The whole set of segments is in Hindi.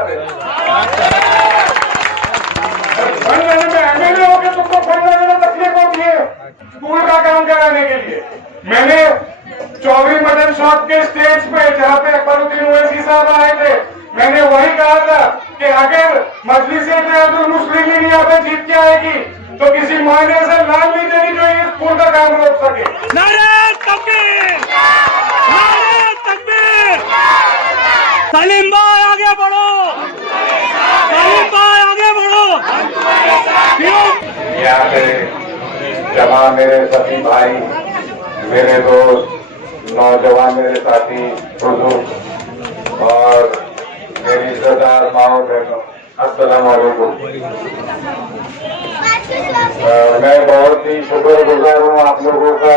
जाते हैं। फंड लेने में एमएलए हो के तुमको फंड लेने में तकलीफ होती है स्कूल का काम कराने के लिए। मैंने 24 मटन शॉप के स्टेज पे जहाँ पे अकबरुद्दीन ओवैसी साहब आए थे, मैंने वही कहा था कि अगर मजलिस-ए-इत्तेहादुल मुस्लिमीन यहाँ पे जीत के आएगी तो किसी मायने से लाल नहीं देनी चाहिए, स्कूल का काम रोक सके। नारे तकबीर, नारे तकबीर। सलीम भाई आगे बढ़ो, सलीम भाई आगे बढ़ो। यहाँ पे जमा मेरे सभी भाई, मेरे दोस्त, नौजवान मेरे साथी, बुजुर्ग और मेरी इज्जतदार माओ बहनों, अस्सलाम वालेकुम। मैं बहुत ही शुक्रगुजार हूँ आप लोगों का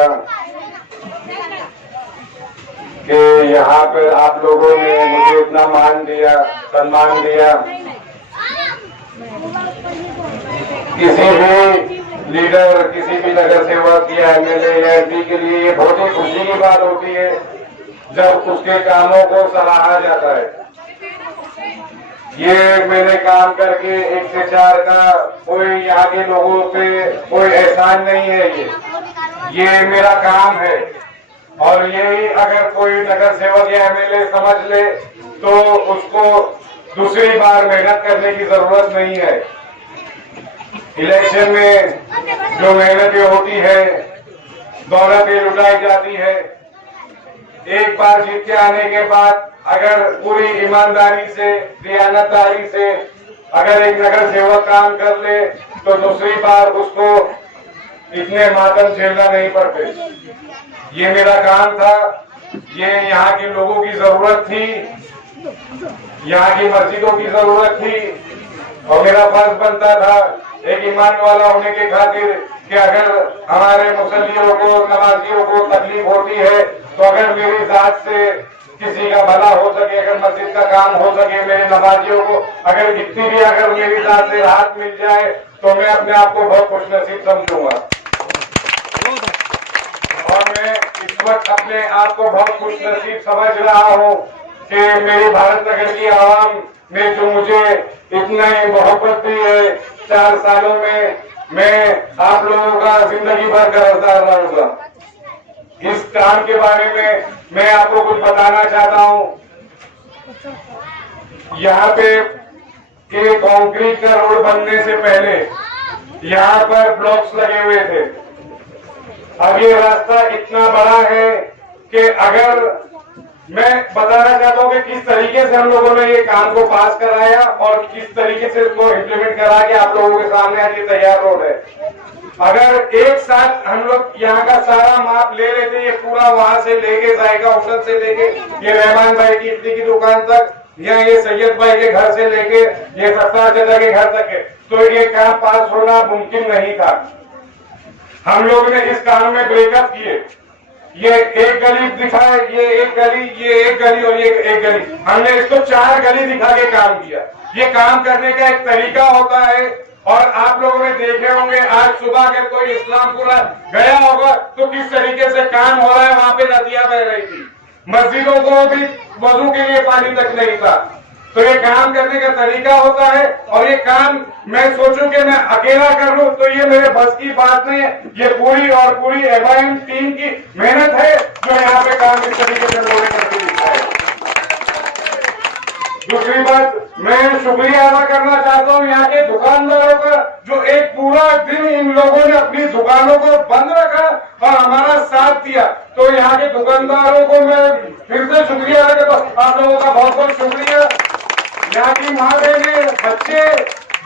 कि यहाँ पे आप लोगों ने मुझे इतना मान दिया, सम्मान दिया। किसी भी लीडर, किसी भी नगर सेवक या एमएलए या एमपी के लिए ये बहुत ही खुशी की बात होती है जब उसके कामों को सराहा जाता है। ये मैंने काम करके 1 से 4 का कोई यहाँ के लोगों पे कोई एहसान नहीं है, ये मेरा काम है। और यही अगर कोई नगर सेवक या एमएलए समझ ले तो उसको दूसरी बार मेहनत करने की जरूरत नहीं है। इलेक्शन में जो मेहनतें होती है, दौलतें लुटाई जाती है, एक बार जीत के आने के बाद अगर पूरी ईमानदारी से, दियानतदारी से अगर एक नगर सेवक काम कर ले तो दूसरी बार उसको इतने मातम झेलना नहीं पड़ते। ये मेरा काम था, ये यहाँ के लोगों की जरूरत थी, यहाँ की मस्जिदों की जरूरत थी और मेरा फर्ज बनता था एक ईमान वाला होने के खातिर कि अगर हमारे मुसल्लियों को, नमाजियों को तकलीफ होती है तो अगर मेरी जात से किसी का भला हो सके, अगर मस्जिद का काम हो सके, मेरे नमाजियों को अगर इतनी भी अगर मेरी जात से राहत मिल जाए तो मैं अपने आप को बहुत खुशनसीब समझूंगा। और मैं इस वक्त अपने आप को बहुत खुशनसीब समझ रहा हूँ कि मेरी भारत नगर की आवाम ने जो मुझे इतना ही मोहब्बत दी है, 4 सालों में मैं आप लोगों का जिंदगी भर कर्जदार रहूंगा। इस काम के बारे में मैं आपको कुछ बताना चाहता हूँ। यहाँ पे कंक्रीट का रोड बनने से पहले यहाँ पर ब्लॉक्स लगे हुए थे। अब ये रास्ता इतना बड़ा है कि अगर मैं बताना चाहता हूँ कि किस तरीके से हम लोगों ने ये काम को पास कराया और किस तरीके से इसको इम्प्लीमेंट करा के आप लोगों के सामने आज ये तैयार रोड है। अगर एक साथ हम लोग यहाँ का सारा माप ले लेते, ये पूरा वहां से लेके जाएगा होटल से लेके ये रहमान भाई की इडली की दुकान तक, या ये सैयद भाई के घर से लेके ये सत्तार चाचा के घर तक है, तो ये काम पास होना मुमकिन नहीं था। हम लोग ने इस काम में ब्रेकअप किए, ये एक गली दिखाए, ये एक गली, ये एक गली और ये एक गली, हमने इसको 4 गली दिखा के काम किया। ये काम करने का एक तरीका होता है और आप लोगों ने देखे होंगे आज सुबह अगर कोई इस्लामपुरा गया होगा तो किस तरीके से काम हो रहा है, वहां पे नदियां बह रही थी, मस्जिदों को भी वजू के लिए पानी तक नहीं था। तो ये काम करने का तरीका होता है और ये काम मैं सोचूं कि मैं अकेला कर लूं तो ये मेरे बस की बात नहीं है, ये पूरी और पूरी एमआईएम टीम की मेहनत है जो यहाँ पे काम इस तरीके से लोगों ने करके दिखाया। दूसरी बात, मैं शुक्रिया अदा करना चाहता हूँ यहाँ के दुकानदारों का जो एक पूरा दिन इन लोगों ने अपनी दुकानों को बंद रखा और हमारा साथ दिया। तो यहाँ के दुकानदारों को मैं फिर से शुक्रिया अदा करता हूँ, आप लोगों का बहुत बहुत शुक्रिया। यहाँ की माँ बहने, बच्चे,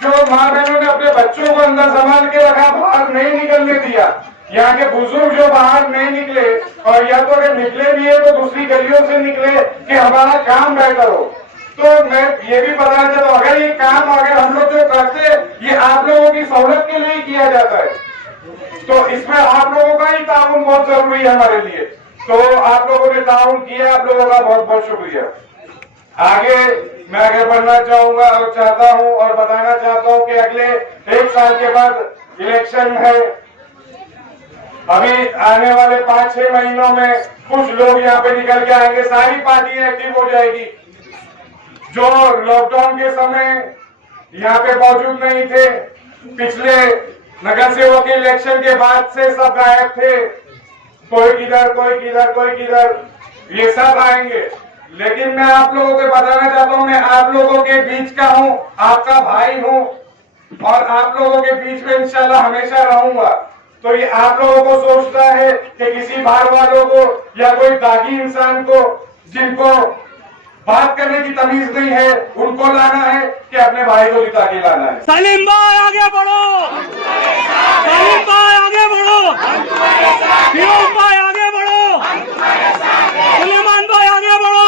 जो माँ बहनों ने अपने बच्चों को अंदर संभाल के रखा, बाहर नहीं निकलने दिया। यहाँ के बुजुर्ग जो बाहर नहीं निकले और या तो अगर निकले भी है तो दूसरी गलियों से निकले कि हमारा काम बेहतर हो। तो मैं ये भी बताना चाहता हूँ अगर ये काम अगर हम लोग जो करते ये आप लोगों की सहूलत के लिए किया जाता है तो इसमें आप लोगों का ही ताउन बहुत जरूरी है हमारे लिए। तो आप लोगों ने ताउन किया, आप लोगों का बहुत बहुत शुक्रिया। आगे मैं आगे बढ़ना चाहूंगा और चाहता हूं और बताना चाहता हूं कि अगले 1 साल के बाद इलेक्शन है। अभी आने वाले 5-6 महीनों में कुछ लोग यहाँ पे निकल के आएंगे, सारी पार्टियां एक्टिव हो जाएगी। जो लॉकडाउन के समय यहाँ पे मौजूद नहीं थे, पिछले नगर सेवक के इलेक्शन के बाद से सब गायब थे, कोई किधर कोई किधर कोई किधर, ये सब आएंगे। लेकिन मैं आप लोगों को बताना चाहता हूं, मैं आप लोगों के बीच का हूं, आपका भाई हूं और आप लोगों के बीच में इंशाल्लाह हमेशा रहूंगा। तो ये आप लोगों को सोचना है कि किसी बाहर वालों को या कोई दागी इंसान को जिनको बात करने की तमीज नहीं है उनको लाना है कि अपने भाई को जिता के लाना है। सलीम भाई आगे बढ़ो, सलीम भाई आगे बढ़ो, फिरोज भाई आगे बढ़ो, सुलेमान भाई आगे बढ़ो।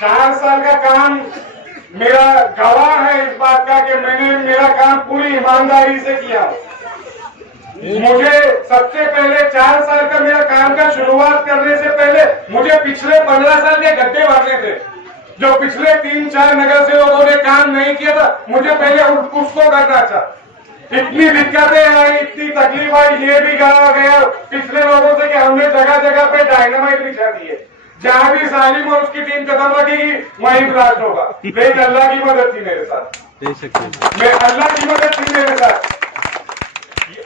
4 साल का काम मेरा गवाह है इस बात का कि मैंने मेरा काम पूरी ईमानदारी से किया। मुझे सबसे पहले 4 साल का मेरा काम का शुरुआत करने से पहले मुझे पिछले 15 साल के गड्ढे भरने थे। जो पिछले 3-4 नगर सेवकों ने काम नहीं किया था, मुझे पहले उसको करना था। इतनी दिक्कतें आई, इतनी तकलीफ आई, ये भी कहा गया पिछले लोगों से कि हमने जगह जगह पे डायनामाइट बिछा दिए, जहां भी सालिम और उसकी टीम कदम रखेगी वहीं ब्लास्ट होगा। लेकिन अल्लाह की मदद थी मेरे साथ, मैं अल्लाह की मदद थी मेरे साथ।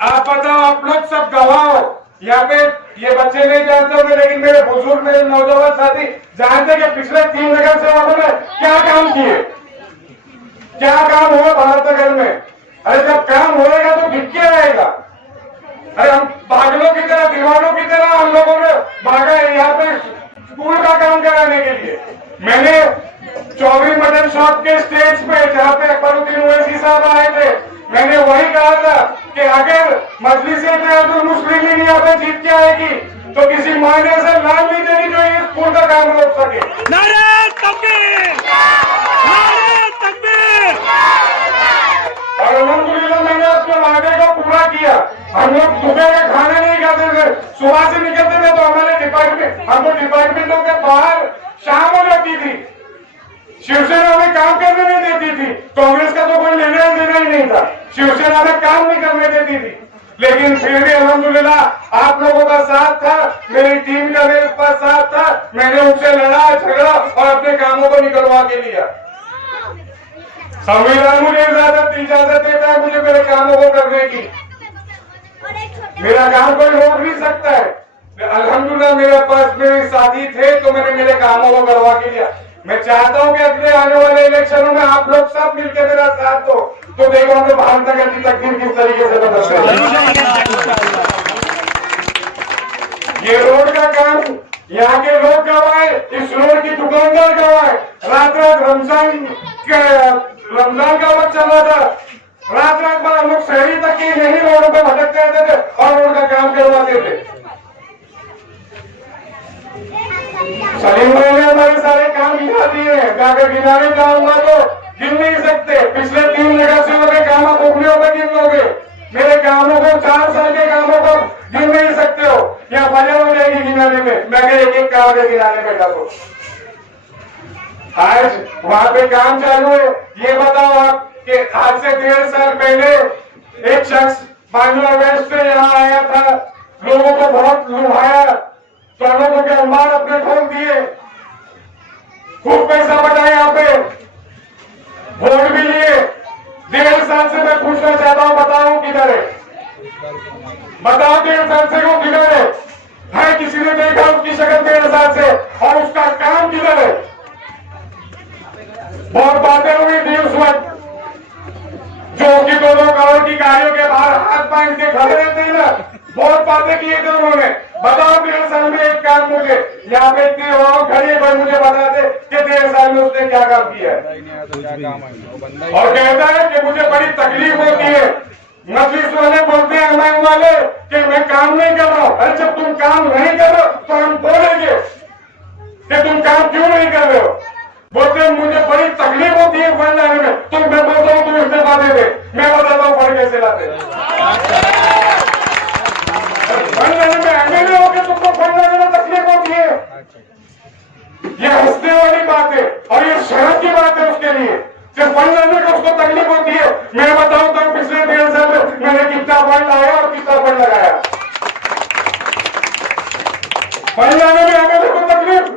आप बताओ, आप लोग सब गवाह हो। यहाँ पे ये बच्चे नहीं जानते होंगे लेकिन मेरे बुजुर्ग मेरे नौजवान साथी जानते कि पिछले 3 नगर सेवकों ने क्या काम किए, क्या काम हुआ भारत नगर में। अरे जब काम होएगा तो दिख के आएगा। अरे हम पागलों की तरह, दीवानों की तरह हम लोगों ने भागा है यहाँ पे स्कूल का काम कराने के लिए। मैंने चौधरी मटन शॉप के स्टेज पे जहाँ पे अकबरुद्दीन ओवैसी साहब आए थे, मैंने वही कहा था कि अगर मजलिस-ए-इत्तेहादुल मुस्लिमीन यहाँ पे जीत के आएगी तो किसी मायने से लाल नहीं देनी जो ये स्कूल का काम रोक सके। नारे तकबीर, नारे तकबीर। और अल्हम्दुलिल्लाह मैंने अपने वादे को पूरा किया। हम लोग दोपहर में खाना नहीं खाते थे, सुबह से निकलते थे तो हमारे डिपार्टमेंट, हमको डिपार्टमेंटों के बाहर शाम हो जाती थी। शिवसेना हमें काम करने नहीं देती थी, कांग्रेस का तो कोई लेना देना ही नहीं था, शिवसेना हमें काम नहीं करने देती थी। लेकिन फिर भी अल्हम्दुलिल्लाह आप लोगों का साथ था, मेरी टीम का मेरे पास साथ था, मैंने उनसे लड़ा झगड़ा और अपने कामों को निकलवा के लिया। संविधान मुझे इजाजत देता है मुझे मेरे कामों को करने की, मेरा काम कोई रोक नहीं सकता है। अल्हम्दुलिल्लाह मेरे पास मेरे साथी थे तो मैंने मेरे कामों को करवा के लिया। मैं चाहता हूं कि अगले आने वाले इलेक्शनों में आप लोग सब मिलकर मेरा साथ दो, तो देखो हमें भारत नगर की तकदीर किस तरीके से बदलते हैं। ये रोड का काम यहाँ के लोग गवाए, इस रोड की दुकानदार गवाए। रात रात रमजान का वक्त चल रहा था, रात रात भर हम लोग शहरी तक के यही रोडों पर भटकते रहते थे और रोड का काम करवाते थे। सलीम भाई ने हमारे सारे काम गिना दिए हैं, अगर गिनाने जाऊंगा तो गिन नहीं सकते। पिछले 3 नगर सेवकों के काम आप उंगलियों पर गिन लोगे, मेरे कामों को 4 साल के कामों को गिन नहीं सकते हो, या वजह हो जाएगी गिनाने में। मैं एक काम के गिनाने बैठा तो आज वहां पे काम चालू है। ये बताओ आप कि आज से 1.5 साल पहले एक शख्स बांग्लादेश से यहाँ आया था, लोगों को बहुत लुभाया, लोगों के अंबार अपने खोल दिए, खूब पैसा बचा यहाँ पे, वोट भी लिए। 1.5 साल से मैं पूछना चाहता हूँ, बताओ किधर है, बताओ 1.5 साल से वो किधर है किसी ने देखा उसकी शक्ल 1.5 साल से, और उसका काम किधर है। बहुत बातें हुई थी उस वक्त, जो कि 2-2 करोड़ की गाड़ियों के बाहर हाथ बांध के खड़े रहते हैं ना, बहुत बातें की थी उन्होंने। बताओ 1.5 साल में एक काम मुझे यहाँ पे इतने और खड़े पर मुझे बता दे कि 1.5 साल में उसने क्या काम किया है। और कहता है कि मुझे बड़ी तकलीफ होती है, मजलिस वाले बोलते हैं हमारे वाले कि मैं काम नहीं कर रहा हूँ। अरे जब तुम काम नहीं कर रहे हो तो हम बोलेंगे कि तुम काम क्यों नहीं कर रहे हो। बोलते हैं मुझे बड़ी तकलीफ होती है फंड लाने में, तो मैं बोलता हूँ तुम इस्तीफा दे दे, मैं बताता हूँ फंड कैसे लाते। फंड लाने में एमएलए होकर तुमको फंड लाने में तकलीफ होती है, ये हंसने वाली बात है और ये शर्म की बात है उसके लिए। सिर्फ फंड लाने में उसको तकलीफ होती है। मैं बताऊं तो पिछले 1.5 साल में मैंने कितना फंड लाया और कितना फंड लगाया। फंड लाने में एमएलए को तकलीफ,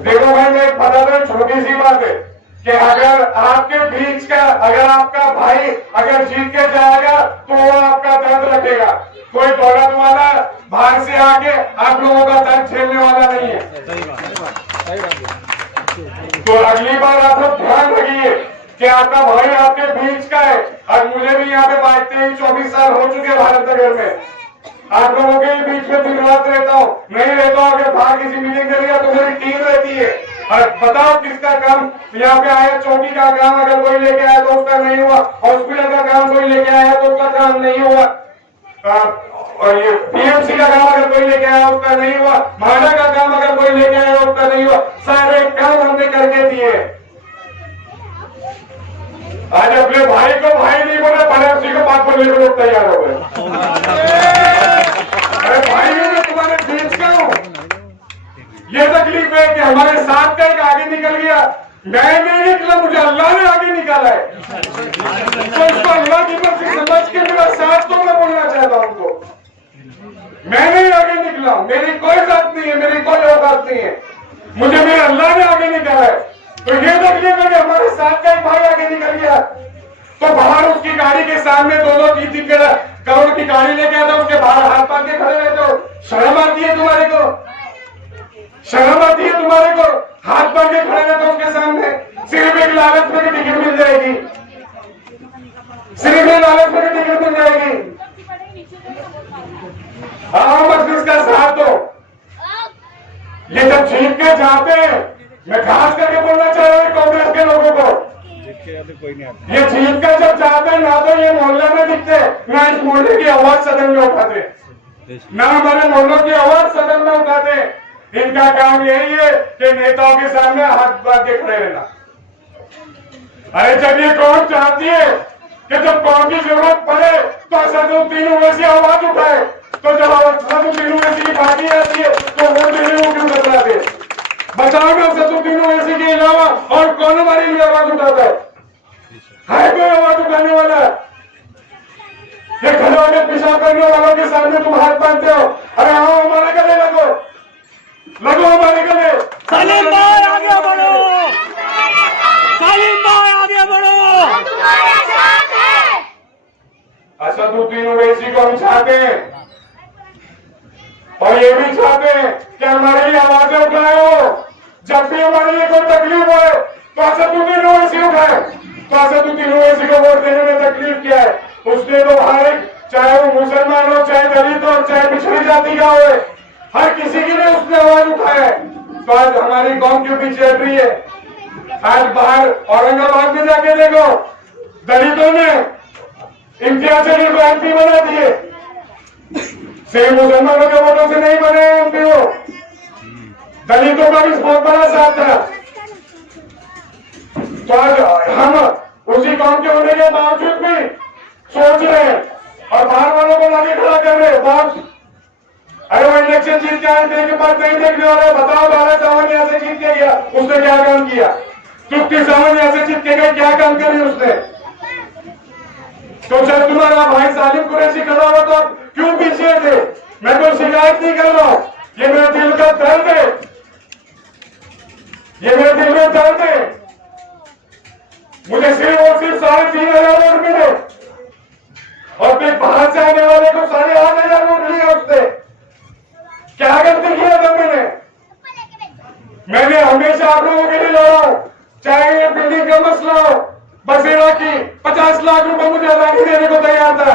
देखो भाई मैं एक बता दूं, छोटी सी बात है कि अगर आपके बीच का, अगर आपका भाई अगर जीत के जाएगा तो वो आपका दर्द रखेगा। कोई दौलत वाला बाहर से आके आप लोगों का दर्द झेलने वाला नहीं है। तो अगली बार आप लोग ध्यान रखिए कि आपका भाई आपके बीच का है। और मुझे भी यहाँ पे बांटते ही 24 साल हो चुके भारत नगर में। आप लोगों के बीच में दिन रात रहता हूँ, नहीं रहता हूँ। अगर बाहर किसी मीटिंग कर लिया तो मेरी टीम रहती है। और बताओ किसका काम यहाँ पे आया, चौकी का काम अगर कोई लेके आया तो उसका नहीं हुआ, हॉस्पिटल का काम कोई लेके आया तो उसका काम नहीं हुआ, और ये पीएमसी का काम अगर कोई लेके आया उसका नहीं हुआ, माडा का काम अगर कोई लेके आया उसका नहीं हुआ। सारे काम हमने करके दिए। आज अपने भाई को भाई नहीं बोला, पड़ोसी को बात बोलने को लोग तैयार हो गए। अरे भाई मैं तुम्हारे बीच का हूं। ये तकलीफ है कि हमारे साथ का एक आगे निकल गया। मैं नहीं निकला, मुझे अल्लाह ने आगे निकाला है। तो इसको अल्लाह की मर्जी समझ के मेरा साथ तो मैं बोलना चाहता हूं उनको। मैं नहीं आगे निकला, मेरी कोई जात नहीं है, मेरी कोई औकात नहीं है, मुझे मेरे अल्लाह ने आगे निकाला है। तो ये तकलीफ है कि हमारे साथ का एक भाई आगे निकल गया। तो बाहर उसकी गाड़ी के सामने 2-2 करोड़ की गाड़ी लेके आता, उसके बाहर हाथ बांध के खड़े रहते हो। शर्म आती है तुम्हारे को? शर्म आती है तुम्हारे को? हाथ बांध के खड़े रहते हो उसके सामने। सिर्फ एक लालच में टिकट मिल जाएगी, सिर्फ एक लालच में टिकट मिल जाएगी। हाँ, मजलिस का साथ दो। ये जब जीत के जाते हैं, मैं खास करके बोलना चाह रहा हूँ कांग्रेस के लोगों को, ये जीत कर जब जाते हैं ना तो ये मोहल्ले में दिखते, ना इस मोहल्ले की आवाज सदन में उठाते, ना हमारे मोहल्लों की आवाज सदन में उठाते। इनका काम यही है कि नेताओं के सामने हाथ बांध के खड़े रहना। अरे जब ये कौन चाहती है कि जब कौन की जरूरत पड़े तो असदुद्दीन ओवैसी आवाज उठाए, तो जब असदुद्दीन ओवैसी की पार्टी आती है तो वो देने वो क्यों बतलाते? बताओ ना, असदुद्दीन ओवैसी के अलावा और कौन हमारे लिए आवाज उठाता है? कोई आवाज उठाने वाला? ये खड़े होकर पेशाब करने वालों के सामने तुम हाथ बांधते हो। अरे आओ हमारे गले लगो, लगो हमारे गले। सलीम भाई आगे बढ़ो, सलीम भाई आगे बढ़ो। असदुद्दीन ओवैसी को हम चाहते हैं और ये भी चाहते हैं कि हमारे लिए आवाजें उठाओ। जब भी हमारे लिए कोई तकलीफ हो तो असदुद्दीन ओवैसी उठाए। तो असदुद्दीन ओवैसी को वोट देने में तकलीफ क्या है? उसने तो हर एक, चाहे वो मुसलमान हो, चाहे दलित हो, चाहे पिछड़ी जाति का हो, हर किसी के लिए उसने आवाज उठाया है। तो आज हमारी कौम क्यों पीछे हट रही है? आज बाहर औरंगाबाद में जाके देखो, दलितों ने इम्तियाज अली को एमपी बना दिए। सिर्फ मुसलमानों के वोटों से नहीं बने एमपी, वो दलितों का भी बहुत बड़ा साथ था। तो आज हम उसी कौम के होने के बावजूद भी सोच रहे हैं और बाहर वालों को आगे खड़ा कर रहे हैं। बॉस, अरे वो इलेक्शन जीत के आए थे कि बात नहीं देखने वाले। बताओ, 12 सावन यहाँ से जीत के गया, उसने क्या काम किया? 50 सावन यहाँ से जीत के गए, क्या काम करी उसने? तो जब तुम्हारा भाई सालिम कुरैशी खड़ा हुआ तो आप क्यों पीछे थे? मैं कोई शिकायत नहीं कर रहा हूं, ये मेरे दिल का दर्द है, ये मेरे दिल में दर्द है। मुझे सिर्फ और सिर्फ 3,500 वोट मिले और फिर बाहर से आने वाले को 8,500 वोट लिया उसने। क्या गलती किया था मैंने हमेशा आप लोगों के लिए लड़ा हूं, चाहे ये बिल्डिंग का मसला हो, बसेरा की 50 लाख रुपए मुझे अदानी देने को तैयार था।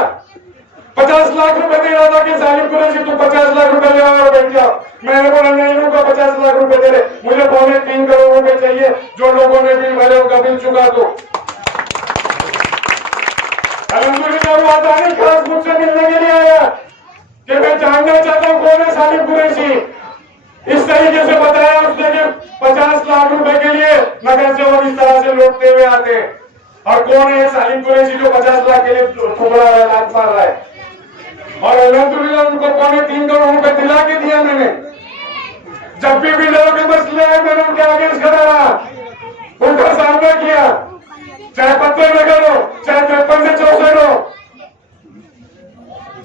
50 लाख रुपए दे रहा था कि सालिम कुरैशी तुम 50 लाख रुपए ले आओ और बैठ जाओ। मैंने बोला नहीं लूंगा, 50 लाख रुपए दे रहे, मुझे 3.25 करोड़ रुपए चाहिए। जो लोगों ने बिल भरे उनका बिल चुका दो। अल्हम्दुलिल्लाह वो अदानी खास मुझसे मिलने के लिए आया कि मैं जानना चाहता हूँ कौन है सालिम कुरैशी। इस तरीके से बताया उसने कि 50 लाख रुपए के लिए नगर से वो इस तरह से लौटते हुए आते हैं। और कौन है सालिम कुरैशी जो 50 लाख के लिए ठुकरा रहा है, लात मार रहा है? और अल्हम्दुलिल्लाह उनको 3.25 करोड़ रुपए दिला के दिया मैंने। जब भी बिल्डरों के मसले आए मैंने उनके आगे खड़ा रहा, उनका सामना किया, चाहे पत्थर नगर हो, चाहे 53 से 64 हो,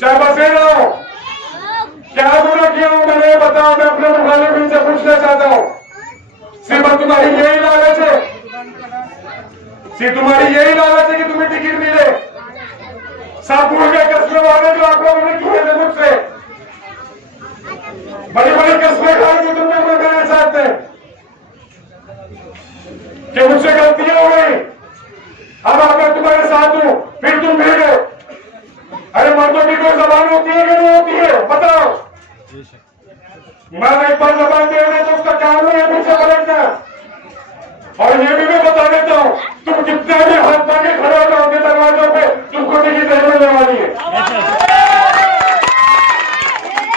चाहे बसेरा हो। क्या बुरा किया हूं मैंने? बताओ, मैं अपने मुखालिफिन से पूछना चाहता हूं। सिर्फ तुम्हारी यही लालच है, सिर्फ तुम्हारी यही लालच है कि तुम्हें टिकट मिले। सब भूल गए कस्में वाले जो आप लोगों ने किए थे मुझसे, बड़ी बड़ी कस्में खाई थी तुमने मेरे साथ में कि मुझसे गलतियां हो गई, अब मैं तुम्हारे साथ हूं, फिर तुम मिल गए। अरे मर्दों की कोई जबान होती है कि नहीं होती है, बताओ। मैं एक बार जबान दे रहे तो उसका काम नहीं है पीछे पलटना। और ये भी मैं बता देता हूं, तुम कितने भी हाथ मांगे खड़े हो जाओगे दरवाजों पे, तुमको टिकट नहीं मिलने वाली है।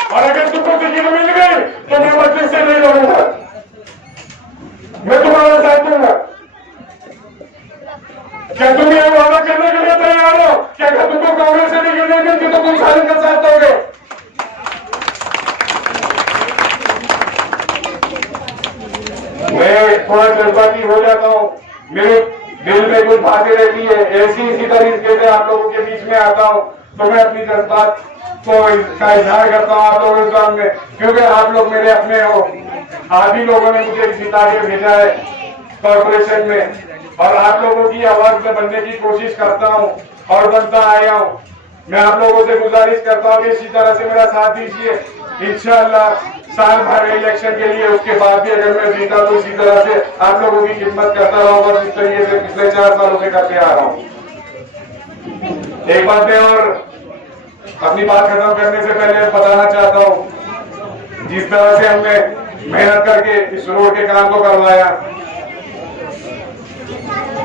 और अगर तुमको टिकट मिल गई तो मैं मस्जिद से नहीं लड़ूंगा, मैं तुम्हारा साथ दूंगा। क्या तुम ये वादा करने के लिए तैयार हो कि अगर तुमको कांग्रेस से टिकट नहीं मिलती तो तुम सारे का साथ दोगे? मैं थोड़ा जज्बाती हो जाता हूँ, मेरे दिल में कुछ बातें रहती है, ऐसी इसी तरीके से आप लोगों के बीच में आता हूँ तो मैं अपनी जज्बात का इजहार करता हूँ आप लोगों के सामने, क्योंकि आप लोग मेरे अपने हो। आप ही लोगों ने मुझे जिता के भेजा है कॉर्पोरेशन में, और आप लोगों की आवाज में बनने की कोशिश करता हूँ और बनता आया हूँ। मैं आप लोगों से गुजारिश करता हूँ कि इसी तरह से मेरा साथ दीजिए। इंशाअल्लाह साल भर इलेक्शन के लिए, उसके बाद भी अगर मैं जीता तो इसी तरह से आप लोगों की खिदमत करता रहूंगा जिस तरीके से पिछले 4 सालों से करते आ रहा हूँ। एक बात मैं और अपनी बात खत्म करने से पहले बताना चाहता हूँ, जिस तरह से हमने मेहनत करके इस रोड के काम को करवाया,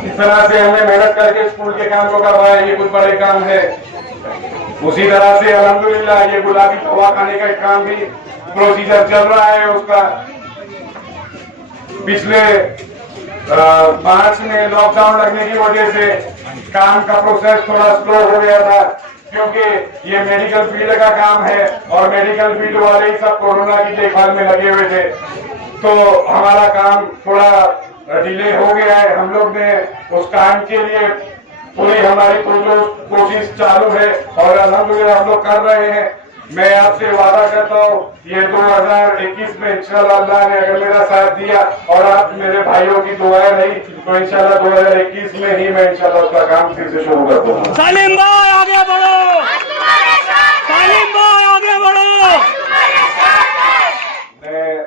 इस तरह से हमने मेहनत करके स्कूल के काम को करवाया, ये कुछ बड़े काम है। उसी तरह से अल्हम्दुलिल्लाह ये गुलाबी तवा खाने का काम भी प्रोसीजर चल रहा है उसका। पिछले मार्च में लॉकडाउन लगने की वजह से काम का प्रोसेस थोड़ा स्लो हो गया था, क्योंकि ये मेडिकल फील्ड का काम है और मेडिकल फील्ड वाले ही सब कोरोना की देखभाल में लगे हुए थे, तो हमारा काम थोड़ा डिले हो गया है। हम लोग ने उस काम के लिए पूरी हमारी कोशिश चालू है और अल्हम्दुलिल्लाह हम लोग कर रहे हैं। मैं आपसे वादा करता हूँ ये 2021 में इंशाल्लाह अल्लाह ने अगर मेरा साथ दिया और आप मेरे भाइयों की दुआएं रही तो इंशाल्लाह 2021 में ही मैं इंशाल्लाह उसका काम फिर से शुरू कर दूंगा। सालिम भाई आगे बढ़ो, सालिम भाई आगे बढ़ो। मैं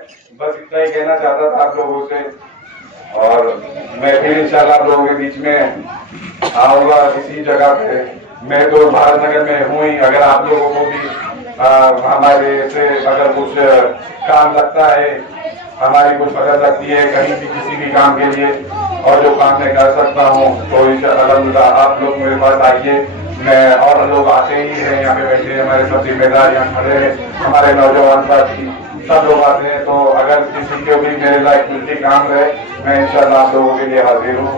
बस इतना ही कहना चाहता था आप लोगों से, और मैं फिर इंशाल्लाह आप लोगों के बीच में आऊंगा इसी जगह पे। मैं तो भारत नगर में हूँ ही, अगर आप लोगों को भी हमारे से अगर कुछ काम लगता है, हमारी कुछ मदद लगती है कहीं भी किसी भी काम के लिए और जो काम मैं कर सकता हूँ तो इंशाअल्लाह आप लोग मेरे पास आइए। मैं और लोग आते ही हैं, यहाँ पे बैठे हैं हमारे सब जिम्मेदार यहाँ खड़े हैं, हमारे नौजवान साथी सब लोग आते हैं। तो अगर किसी को भी मेरे लायक मिलती काम रहे मैं इंशाअल्लाह आप लोगों के लिए हाजिर हूँ।